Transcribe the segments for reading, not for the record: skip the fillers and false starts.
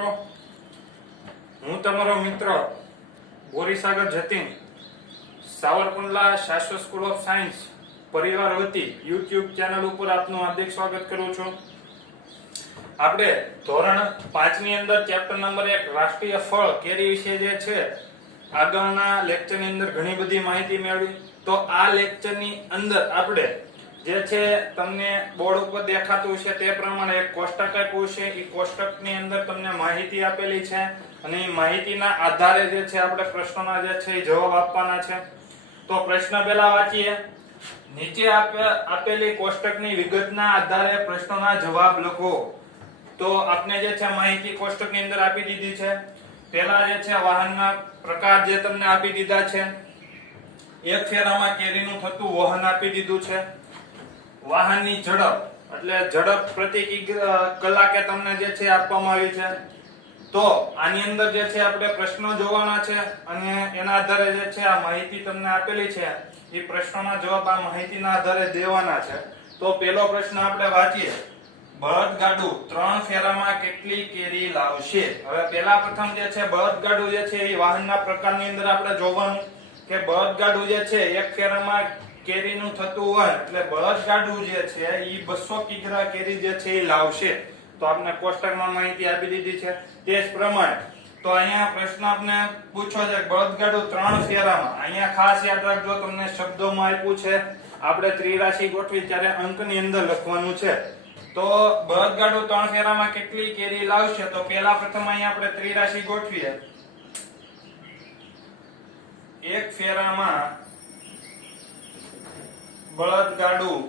મિત્રો, હું તમારો મિત્ર બોરીસાગર જતીન સાવરકુંડલા શાશ્વત સ્કૂલ ઓફ સાયન્સ પરિવાર વતી યુટ્યુબ ચેનલ ઉપર આપનું હાર્દિક સ્વાગત કરું છું. આપણે ધોરણ 5 ની અંદર ચેપ્ટર નંબર 1 રાષ્ટ્રીય ફળ કેરી વિશે જે છે આગળના લેક્ચરની અંદર ઘણી બધી માહિતી મેળવી. તો આ લેક્ચરની અંદર આપણે જે છે તમને બોર્ડ ઉપર દેખાતું છે તે પ્રમાણે એક કોષ્ટક આપ્યું છે. એ કોષ્ટકની અંદર તમને માહિતી આપેલી છે અને એ માહિતીના આધારે જે છે આપણે પ્રશ્નોના જે છે એ જવાબ આપવાના છે. તો પ્રશ્ન પહેલા વાંચીએ. નીચે આપેલી કોષ્ટકની વિગતના આધારે પ્રશ્નોના જવાબ લખો. તો આપને જે છે માહિતી કોષ્ટકની અંદર આપી દીધી છે. પહેલા જે છે વાહનના પ્રકાર જે તમને આપી દીધા છે. એક ફેરામાં કેરીનું થતું વહન આપી દીધું છે. વાહનની ઝડપ એટલે ઝડપ પ્રતિ કલાકે તમને જે છે આપવામાં આવી છે. તો આની અંદર જે છે આપણે પ્રશ્નો જોવાના છે અને એના આધારે જે છે આ માહિતી તમને આપેલી છે એ પ્રશ્નોના જવાબ આ માહિતીના આધારે દેવાના છે. તો પહેલો પ્રશ્ન આપણે વાંચીએ. બળદગાડું 3 ફેરામાં કેટલી કેરી લાવશે? હવે પહેલા પ્રથમ જે છે બળદગાડું જે છે એ વાહનના પ્રકારની અંદર આપણે જોવાનું કે બળદગાડું જે છે એક ફેરામાં કેરીનું થતું હોય એટલે બળદગાડું જે છે એ 200 કિગ્રા કેરી જે છે એ લાવશે. તો આપણે કોષ્ટકમાં માહિતી આપી દીધી છે. તે જ પ્રમાણે તો અહીંયા પ્રશ્ન આપને પૂછો છે બળદગાડું 3 ફેરામાં. અહીંયા ખાસ યાદ રાખજો તમને શબ્દોમાં આપ્યું છે આપણે ત્રિરાશી ગોઠવી ત્યારે અંકની અંદર લખવાનું છે. તો બળદગાડું 3 ફેરામાં કેટલી કેરી લાવશે? તો પહેલા પ્રથમ અહીંયા આપણે ત્રિરાશી ગોઠવીએ. એક ફેરામાં બળદગાડું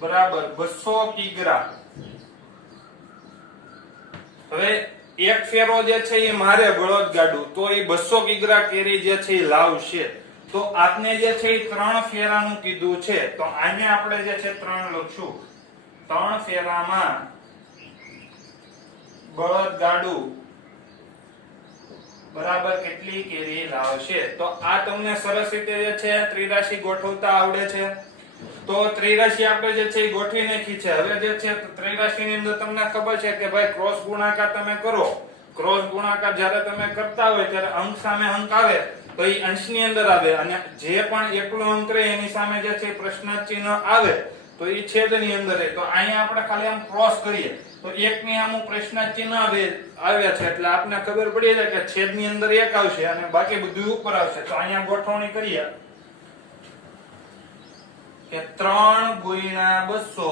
બરાબર 200 કિગ્રા. હવે એક ફેરો જે છે એ મારે બળદગાડું તો એ 200 કિગ્રા કેરી જે છે એ લાવશે. તો આપને જે છે એ 3 ફેરાનું કીધું છે તો આને આપણે જે છે 3 લખશું. 3 ફેરામાં બળદગાડું બરાબર કેટલી કેરી લાવશે? તો આ તમને સરસ રીતે જે છે ત્રિરાશી ગોઠવતા આવડે છે. તો ત્રિરાશી આપણે જે છે એ ગોઠવી નાખી છે. હવે જે છે ત્રિરાશીની અંદર તમને ખબર છે કે ભાઈ ક્રોસ ગુણાકાર તમે કરો. ક્રોસ ગુણાકાર જ્યારે તમે કરતા હોય ત્યારે અંક સામે અંક આવે તો એ અંશની અંદર આવે અને જે પણ એકલો અંક રહે એની સામે જે છે પ્રશ્ન ચિહ્ન આવે તો એ છેદની અંદર રહે. તો અહીંયા આપણે ખાલી આમ ક્રોસ કરીએ તો એકની સામે પ્રશ્ન ચિહ્ન આવે છે એટલે આપને ખબર પડી જાય કે છેદની અંદર 1 આવશે અને બાકી બધું ઉપર આવશે. તો અહીંયા ગોઠવણી કરીએ કે 3 ગુણ્યા 200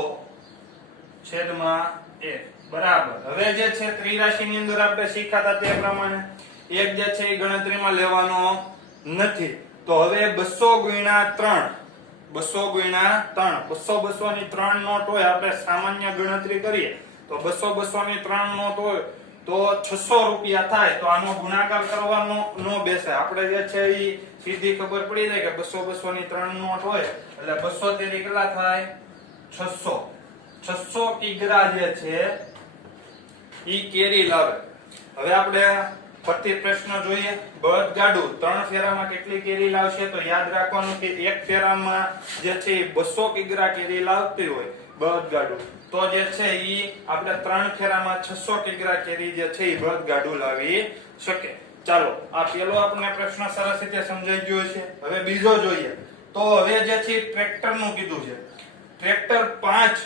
છેદમાં 1 બરાબર. હવે જે છે ત્રિરાશીની અંદર આપણે શીખાતા તે પ્રમાણે એક જે છે એ ગણતરીમાં લેવાનો નથી. તો હવે 200 ગુણ્યા 3 200 ગુણ્યા 3 200 ની 3 નોટ હોય આપણે સામાન્ય ગણતરી કરીએ તો 200 ની 3 નોટ હોય તો 600 રૂપિયા થાય. તો આનો ગુણાકાર કરવાનો નો બેસે. આપણે જે છે એ સીધી ખબર પડી જાય કે 200 ની 3 નોટ હોય એટલે 200 તેરી કેટલા થાય? 600 કિગ્રા જે છે ઈ કેરી લાવે. હવે આપણે ફરીથી પ્રશ્ન જોઈએ. બળદગાડું 3 ફેરામાં કેટલી કેરી લાવશે? તો યાદ રાખવાનું કે એક ફેરામાં જે છે 200 કિગ્રા કેરી લાવતી હોય બળદગાડું તો જે છે ઈ આપણે 3 ફેરામાં 600 કિગ્રા કેરી જે છે ઈ બળદગાડું લાવી શકે. ચાલો આ પહેલો આપણે પ્રશ્ન સરસ રીતે સમજાઈ ગયો છે. હવે બીજો જોઈએ. તો હવે જે છે ટ્રેક્ટરનું કીધું છે. ટ્રેક્ટર 5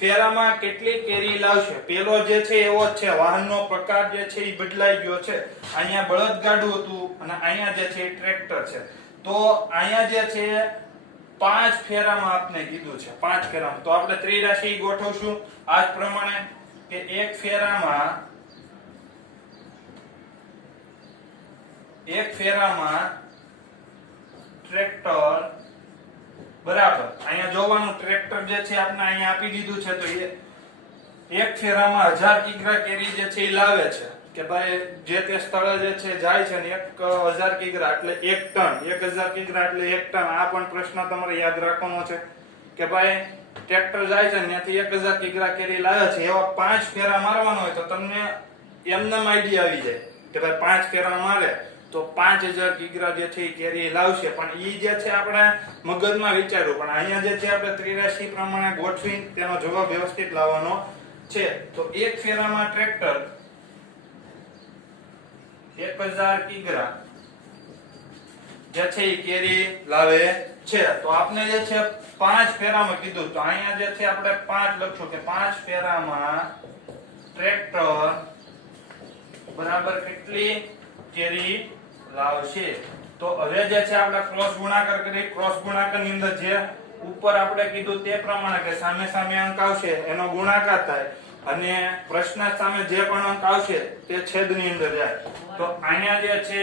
ફેરામાં કેટલી કેરી લાવશે? પેલો જે છે એવો જ છે. વાહનનો પ્રકાર જે છે એ બદલાઈ ગયો છે. અહીંયા બળદગાડું હતું અને અહીંયા જે છે ટ્રેક્ટર છે. તો અહીંયા જે છે 5 ફેરામાં આપને કીધું છે. 5 ફેરામાં તો આપણે ત્રિરાશી ગોઠવશું આ જ પ્રમાણે કે એક ફેરામાં ટ્રેક્ટર બરાબર. અહીંયા જોવાનું ટ્રેક્ટર જે છે આપણે અહીંયા આપી દીધું છે. તો એક ફેરામાં 1000 કિગ્રા કેરી જે છે એ લાવે છે કે ભાઈ જે તે સ્થળે જે છે જાય છે ને 1000 કિગ્રા એટલે 1 ટન. 1000 કિગ્રા એટલે 1 ટન. આ પણ પ્રશ્ન તમારે યાદ રાખવાનો છે કે ભાઈ ટ્રેક્ટર જાય છે ત્યાંથી 1000 કિગ્રા કેરી લાવે છે. એવા 5 ફેરા મારવાનો હોય તો તમને એમનેમ આઈડિયા આવી જાય કે ભાઈ 5 ફેરા મારે તો 5000 કિગ્રા જે છે એ કેરી લાવશે. પણ ઈ જે છે આપણે મગજમાં વિચાર્યું પણ અહીંયા જે છે આપણે ત્રિરાશી પ્રમાણે ગોઠવી તેનો જવાબ વ્યવસ્થિત લાવવાનો છે તો એક ફેરામાં ટ્રેક્ટર 1000 કિગ્રા જે છે એ કેરી લાવે છે. તો આપણે જે છે 5 ફેરામાં કીધું તો અહીંયા જે છે આપણે 5 લખશું કે 5 ફેરામાં ટ્રેક્ટર બરાબર કેટલી કેરી લાવશે. તો હવે જે છે આપણે ક્રોસ ગુણાકાર કરી. ક્રોસ ગુણાકારની અંદર જે ઉપર આપણે કીધું તે પ્રમાણે કે સામે સામે અંક આવશે એનો ગુણાકાર થાય અને પ્રશ્ન સામે જે પણ અંક આવશે તે છેદની અંદર જાય. તો અહીંયા જે છે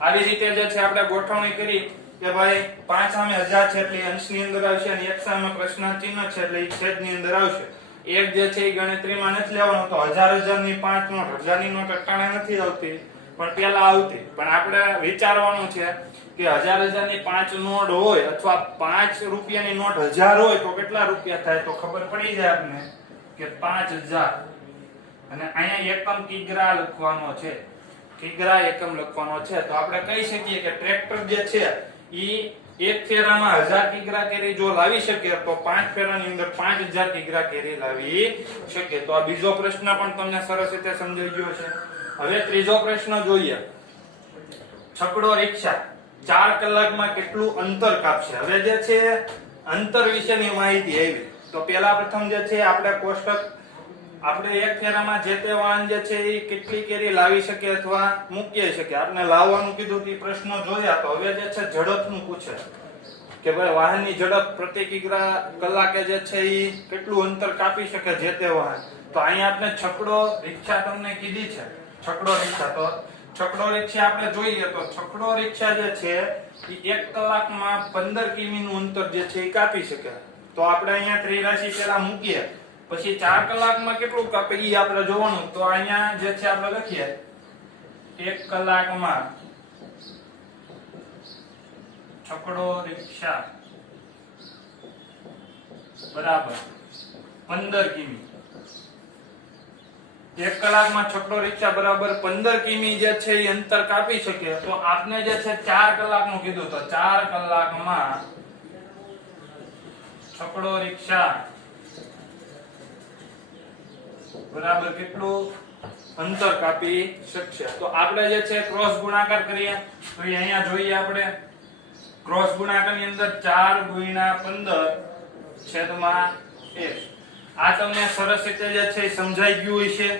આવી રીતે જે છે આપણે ગોઠવણી કરી કે ભાઈ 5 સામે 1000 છે એટલે અંશની અંદર આવશે અને 1 સામે પ્રશ્નાર્થ ચિહ્ન છે એટલે છેદની અંદર આવશે. એક જે છે એ ગણતરીમાં નથી લેવાનો તો 1000 ની 5 નોટ 1000 ની નોટ અટાણે નથી આવતી પણ પેલા આવતી. પણ આપણે વિચારવાનું છે કે 1000 ની 5 નોટ હોય અથવા 5 રૂપિયાની નોટ 1000 હોય તો કેટલા રૂપિયા થાય તો ખબર પડી જાય આપને કે 5000 અને અહીંયા એકમ કિગ્રા લખવાનો છે. કિગ્રા એકમ લખવાનો છે. તો આપણે કહી શકીએ કે ટ્રેક્ટર જે છે ઈ એક ફેરામાં 1000 કિગ્રા કેરી જો લાવી શકે તો 5 ફેરાની અંદર 5000 કિગ્રા કેરી લાવી શકે. તો આ બીજો પ્રશ્ન પણ તમને સરસ રીતે સમજાઈ ગયો છે. હવે ત્રીજો પ્રશ્ન જોઈએ. છકડો રિક્ષા 4 કલાકમાં કેટલું અંતર કાપશે. હવે જે છે અંતર વિશેની માહિતી આવી. તો પહેલા પ્રથમ જે છે આપણે કોષ્ટક આપણે એક ફેરામાં જે તે વાહન જે છે એ કેટલી કેરી લાવી શકે અથવા મૂકી શકે. આપણે લાવવાનું કીધું કે પ્રશ્નો જોયા. તો હવે જે છે ઝડપનું પૂછે કે ભાઈ વાહનની ઝડપ પ્રતિ કિગ્રા કલાકે જે છે એ કેટલું અંતર કાપી શકે જે તે વાહન. તો અહીંયા આપણે છકડો રિક્ષા તમને કીધી છે. છકડો રિક્ષા તો છકડો રિક્ષા આપણે જોઈએ તો છકડો રિક્ષા જે છે એ 1 કલાકમાં 15 કિમી નું અંતર જે છે એ કાપી શકે. તો આપણે અહીંયા ત્રિરાશિ પેલા મૂકીએ પછી 4 કલાકમાં કેટલું કાપે ઈ આપણે જોવાનું. તો અહીંયા જે છે આપણે લખીએ 1 કલાકમાં છકડો રિક્ષા બરાબર 15 કિમી. 1 કલાકમાં છકડો રિક્ષા બરાબર 15 કિમી જે છે એ અંતર કાપી શકે. તો આપને જે છે 4 કલાકનું કીધું તો 4 કલાકમાં છકડો રિક્ષા બરાબર કેટલું અંતર કાપી શકશે. તો આપણે જે છે ક્રોસ ગુણાકાર કરીએ તો અહીંયા જોઈએ આપણે ક્રોસ ગુણાકારની અંદર 4 ગુણ્યા 15 છેદમાં 1. આ તમને સરસ રીતે જે છે સમજાઈ ગયું હશે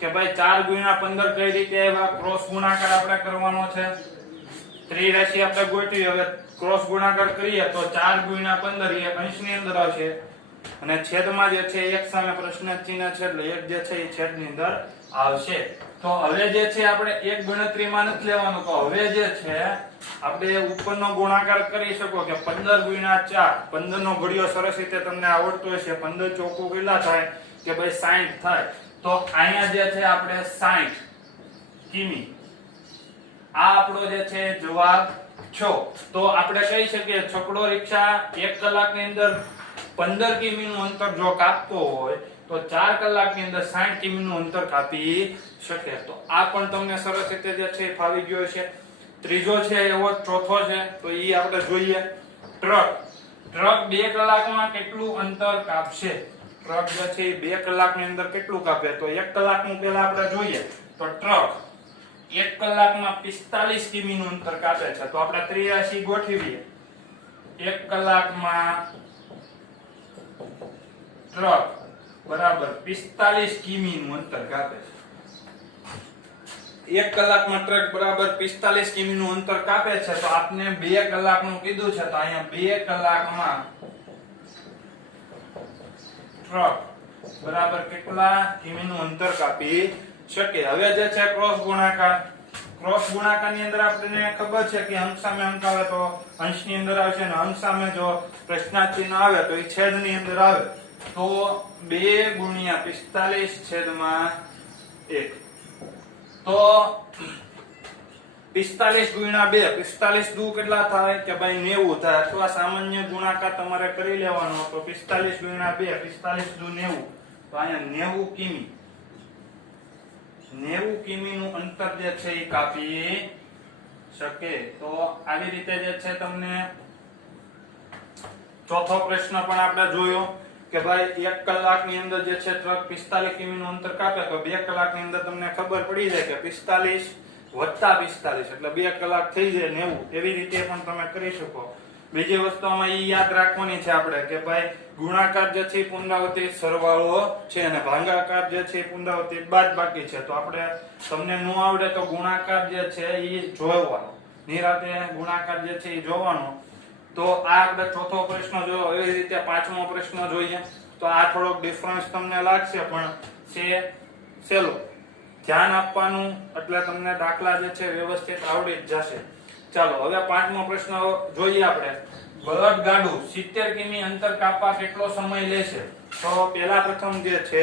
કે ભાઈ 4 ગુણ્યા 15 કઈ રીતે આવ્યા. ક્રોસ ગુણાકાર આપણે કરવાનો છે. ત્રિરાશિ આપણે ગોઠવી. હવે ક્રોસ ગુણાકાર કરીએ તો 4 ગુણ્યા 15 એ અંશની અંદર આવશે અને છેદમાં જે છે એક સામે પ્રશ્ન ચિહ્ન છે એટલે એક જે છે એ છેદની અંદર આવશે. તો હવે જે છે આપણે એક ગણતરીમાં નથી લેવાનું. તો હવે જે છે આપણે ઉપરનો ગુણાકાર કરી શકો કે 15 ગુણ્યા 4 15 નો ઘડિયો સરસ રીતે તમને આવડતો હશે. 15 ચોકું કેટલા થાય કે ભાઈ 60 થાય. તો અહીંયા જે છે આપણે 60 કિમી આ આપણો જે છે જવાબ છો. તો આપણે કહી શકીએ છકડો રિક્ષા 1 કલાકની અંદર 15 કિમી નું અંતર જો કાપતો હોય તો 4 કલાકની અંદર 60 કિમી નું અંતર કાપી શકે. તો આ પણ તમને સરસ રીતે જે છે ફાવી ગયો છે. ત્રીજો છે એવો ચોથો છે તો ઈ આપણે જોઈએ. ટ્રક 2 કલાકમાં કેટલું અંતર કાપશે. ટ્રક જે છે 2 કલાકની અંદર કેટલું કાપે તો 1 કલાકનું પહેલા આપણે જોઈએ. તો ટ્રક 1 કલાકમાં 45 કિમી નું અંતર કાપે છે. તો આપણે ત્રિરાશિ ગોઠવીએ. 1 કલાકમાં ટ્રક બરાબર 45 કિમી નું અંતર કાપે છે. 1 કલાકમાં ટ્રક બરાબર 45 કિમી નું અંતર કાપે છે. તો આપને 2 કલાકનું કીધું છે તો અહીંયા 2 કલાકમાં ટ્રક બરાબર કેટલા કિમી નું અંતર કાપી શકે. હવે જે છે ક્રોસ ગુણાકાર. ક્રોસ ગુણાકારની અંદર આપણને ખબર છે કે અંક સામે અંક આવે તો અંશની અંદર આવશે અને અંક સામે જો પ્રશ્નાર્થ ચિહ્ન આવે તો એ છેદની અંદર આવે. તો 2 ગુણ્યા 45 છેદમાં 1. તો 45 ગુણ્યા 2 45 દુ કેટલા થાય કે ભાઈ 90 થાય. અથવા સામાન્ય ગુણાકાર તમારે કરી લેવાનો. તો 45 ગુણ્યા 2 45 દુ 90. તો અહીંયા 90 કિમી 90 કિમી નું અંતર જે છે એ કાપી શકે. તો આવી રીતે જે છે તમને ચોથો પ્રશ્ન પણ આપણે જોયો કે ભાઈ 1 કલાકની અંદર જે છે ટ્રક 45 કિમી નું અંતર કાપે તો 2 કલાકની અંદર તમને ખબર પડી જાય કે 45 વત્તા 45 એટલે 2 કલાક થઈ જાય 90. એવી રીતે પણ તમે કરી શકો. બીજી વસ્તુ આમાં એ યાદ રાખવાની છે આપણે કે ભાઈ ગુણાકાર જે છે પુનરાવર્તિત સરવાળો છે અને ભાગાકાર જે છે પુનરાવર્તિત બાદબાકી છે. તો આપણે તમને ન આવડે તો ગુણાકાર જે છે એ જોવાનો, નિરાતે ગુણાકાર જે છે એ જોવાનો. તો આ આપણે ચોથો પ્રશ્ન જોયો. એવી રીતે પાંચમો પ્રશ્ન જોઈએ. તો આ થોડોક ડિફરન્સ તમને લાગશે પણ છે સેલો. ધ્યાન આપવાનું એટલે તમને દાખલા જે છે વ્યવસ્થિત આવડી જ જશે. ચાલો હવે પાંચમો પ્રશ્ન જોઈએ આપણે. બળદગાડું 70 કિમી અંતર કાપવા કેટલો સમય લેશે? તો પહેલા પ્રથમ જે છે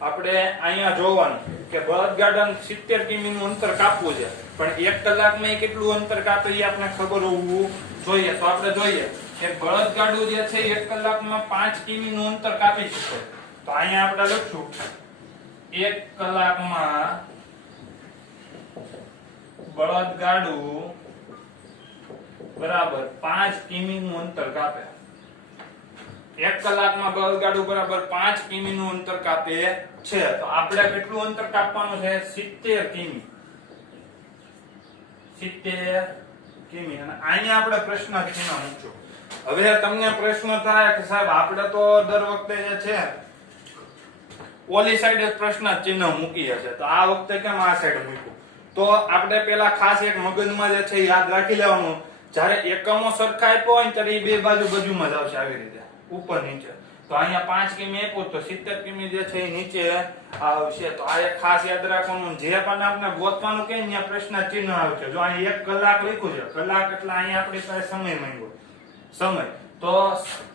આપણે અહીંયા જોવાનું કે બળદગાડાને 70 કિમી નું અંતર કાપવું છે પણ 1 કલાકમાં એ કેટલું અંતર કાપે એ આપણે ખબર હોવું જોઈએ. તો આપણે જોઈએ કે બળદગાડું જે છે 1 કલાકમાં 5 કિમી નું અંતર કાપી શકે. તો અહીંયા આપણે લખશું 1 કલાકમાં બળદગાડું બરાબર 5 કિમી નું અંતર કાપે. 1 કલાકમાં બળદગાડું બરાબર 5 કિમી નું અંતર કાપે છે. તો આપણે કેટલું અંતર કાપવાનું છે? 70 કિમી. 70 કિમી. અને અહીંયા આપણે પ્રશ્ન ચિહ્ન મૂકશું. હવે તમને પ્રશ્ન થાય કે સાહેબ આપણે તો દર વખતે જે છે ઓલી સાઈડ જ પ્રશ્ન ચિહ્ન મૂકીએ છે તો આ વખતે કેમ આ સાઈડ મૂક્યું? તો આપણે પેલા ખાસ એક મગજમાં જે છે યાદ રાખી લેવાનું, જ્યારે એકમો સરખા આપ્યો હોય ત્યારે એ બે બાજુમાં જ આવશે આવી રીતે ઉપર નીચે. તો અહીંયા 5 કિમી આપ્યું તો 70 કિમી જે છે એ નીચે આવશે. તો આ એક ખાસ યાદ રાખવાનું. જે પણ આપણે ગોતવાનું કે ત્યાં પ્રશ્ન ચિહ્ન આવશે. જો અહીંયા 1 કલાક લખ્યું છે, કલાક એટલે અહીંયા આપણી પાસે સમય માંગ્યો સમય. તો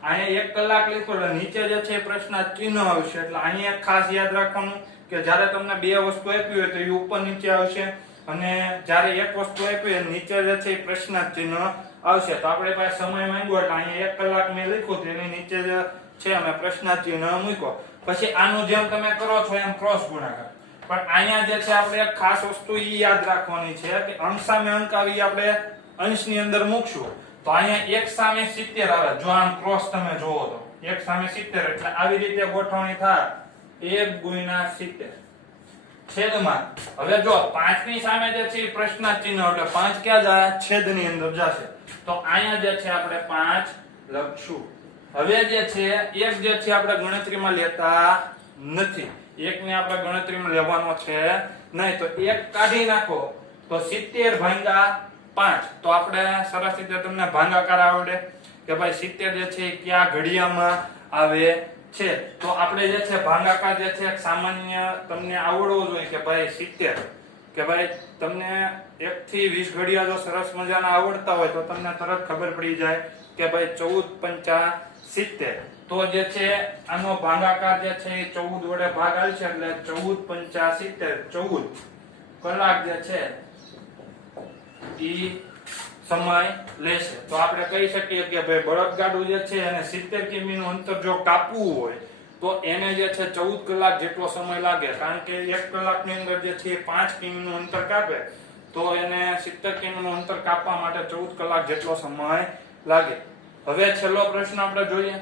અહીંયા 1 કલાક લખ્યું એટલે નીચે જે છે પ્રશ્ન ચિહ્ન આવશે. એટલે અહીંયા ખાસ યાદ રાખવાનું કે જ્યારે તમને બે વસ્તુ આપી હોય તો એ ઉપર નીચે આવશે અને જ્યારે એક વસ્તુ આપી હોય નીચે જે છે પ્રશ્ન ચિહ્ન આવશે. તો આપણે પાસે સમય માંગ્યો એટલે અહીંયા 1 કલાક મેં લખ્યું તો એની નીચે જે છે અમે પ્રશ્ન ચિહ્ન મૂક્યો. પછી આનું જેમ તમે કરો છો એમ ક્રોસ ગુણાકાર. પણ અહીંયા જે છે આપણે એક ખાસ વસ્તુ એ યાદ રાખવાની છે કે અંક સામે અંક આવી આપણે અંશની અંદર મૂકશું. તો અહીંયા 1 સામે 70 આવે. જો આમ ક્રોસ તમે જોવો તો 1 સામે 70 એટલે આવી રીતે ગોઠવણી થાય 1 ગુણ્યા 70 છેદમાં. હવે જો 5 ની સામે જે છે પ્રશ્ન ચિહ્ન એટલે 5 ક્યાં જાય? છેદની અંદર જશે. તો અહીંયા જે છે આપણે 5 લખશું. હવે જે છે 1 જે છે આપણે ગણતરીમાં લેતા નથી. 1 ને આપણે ગણતરીમાં લેવાનો છે નહીં. તો 1 કાઢી નાખો તો 70 ભાગ્યા 5. તો આપણે સરસ રીતે તમને ભાગાકાર આવડે કે ભાઈ 70 જે છે કયા ઘડિયામાં આવે છે. તો આપણે જે છે ભાગાકાર જે છે સામાન્ય તમને આવડવો જોઈએ કે ભાઈ 70 કે ભાઈ તમને 1 થી 20 ઘડિયા જો સરસ મજાના આવડતા હોય તો તમને તરત ખબર પડી જાય કે ભાઈ 14 પંચા 70. તો જે છે આનો ભાગાકાર જે છે 14 વડે ભાગ આવશે એટલે 14 પંચા 70 14 કલાક જે છે ઈ સમય લેશે. તો આપણે કહી શકીએ કે ભાઈ બળદગાડું જે છે એને 70 કિમી નું અંતર જો કાપવું હોય તો એને જે છે 14 કલાક જેટલો સમય લાગે. કારણ કે 1 કલાકની અંદર જે છે 5 કિમી નું અંતર કાપે તો એને 70 કિમી નું અંતર કાપવા માટે 14 કલાક જેટલો સમય લાગે. હવે છેલ્લો પ્રશ્ન આપણે જોઈએ.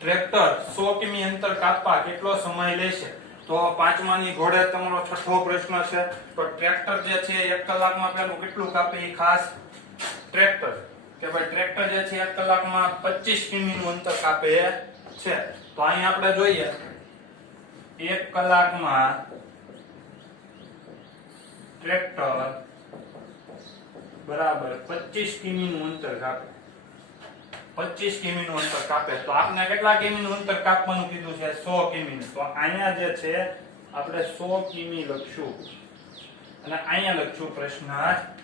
ટ્રેક્ટર 100 કિમી અંતર કાપવા કેટલો સમય લેશે? તો પાંચમાની ઘોડે તમારો છઠ્ઠો પ્રશ્ન છે. તો ટ્રેક્ટર જે છે 1 કલાકમાં પેલું કેટલું કાપે એ ખાસ ટ્રેક્ટર કે ભાઈ ટ્રેક્ટર જે છે 1 કલાકમાં 25 કિમી નું અંતર કાપે છે. તો અહીં આપણે જોઈએ 1 કલાકમાં ટ્રેક્ટર બરાબર 25 કિમી નું અંતર કાપે. 25 કિમી નું અંતર કાપે. તો આપણે કેટલા કિમી નું અંતર કાપવાનું કીધું છે? 100 કિમી. તો અહીંયા જે છે આપણે 100 કિમી લખશું અને અહીંયા લખશું પ્રશ્ન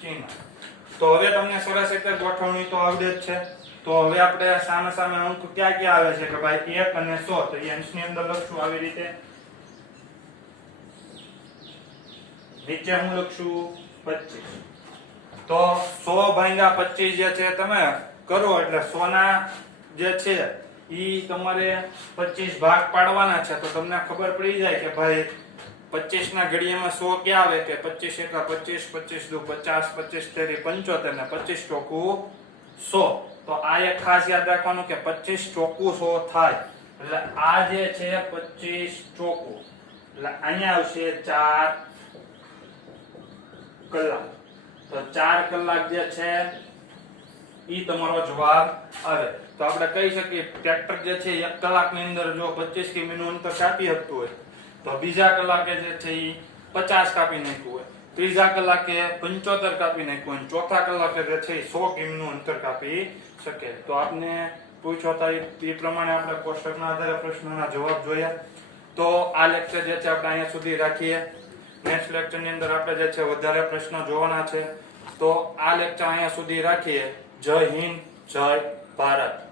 ચિહ્ન. તો હવે તમને સરસ રીતે ગોઠવણી તો આવડે જ છે. તો હવે આપણે સામે સામે અંક ક્યાં ક્યાં આવે છે કે ભાઈ 1 અને 100. તો એ અંશની અંદર લખશું આવી રીતે. નીચે હું લખશું 25. તો 100 ભાગ્યા 25 જે છે તમે કરો એટલે 100 ના જે છે ઈ તમારે 25 ભાગ પાડવાના છે. તો તમને ખબર પડી જાય કે ભાઈ 25 ના ઘડિયામાં 100 ક્યાં આવે કે 25 એકા 25, 25 દુ 50, 25 તેરી 75 ને 25 ચોકુ 100. તો આ એક ખાસ યાદ રાખવાનું કે 25 ચોકુ 100 થાય. એટલે આ જે છે 25 ચોકુ એટલે અહીંયા આવશે 4 કલાક. તો 4 કલાક જે છે ઈ તમારો જવાબ આવે. તો આપણે કહી શકીએ ટ્રેક્ટર જે છે 1 કલાકની અંદર જો 25 કિમી નું અંતર કાપી શકતું હોય તો બીજા કલાકે જે છે ઈ 50 કાપી નાખ્યું હોય, ત્રીજા કલાકે 75 કાપી નાખ્યું હોય, ચોથા કલાકે જે છે 100 કિમી નું અંતર કાપી શકે. તો આપને પૂછો તો એ પ્રમાણે આપણે કોષ્ટકના આધારે પ્રશ્નના જવાબ જોયા. તો આ લેક્ચર જે છે આપણે અહીંયા સુધી રાખીએ. નેક્સ્ટ લેક્ચરની અંદર આપણે જે છે વધારે પ્રશ્નો જોવાના છે. તો આ લેક્ચર અહીંયા સુધી રાખીએ. જય હિન્દ, જય ભારત.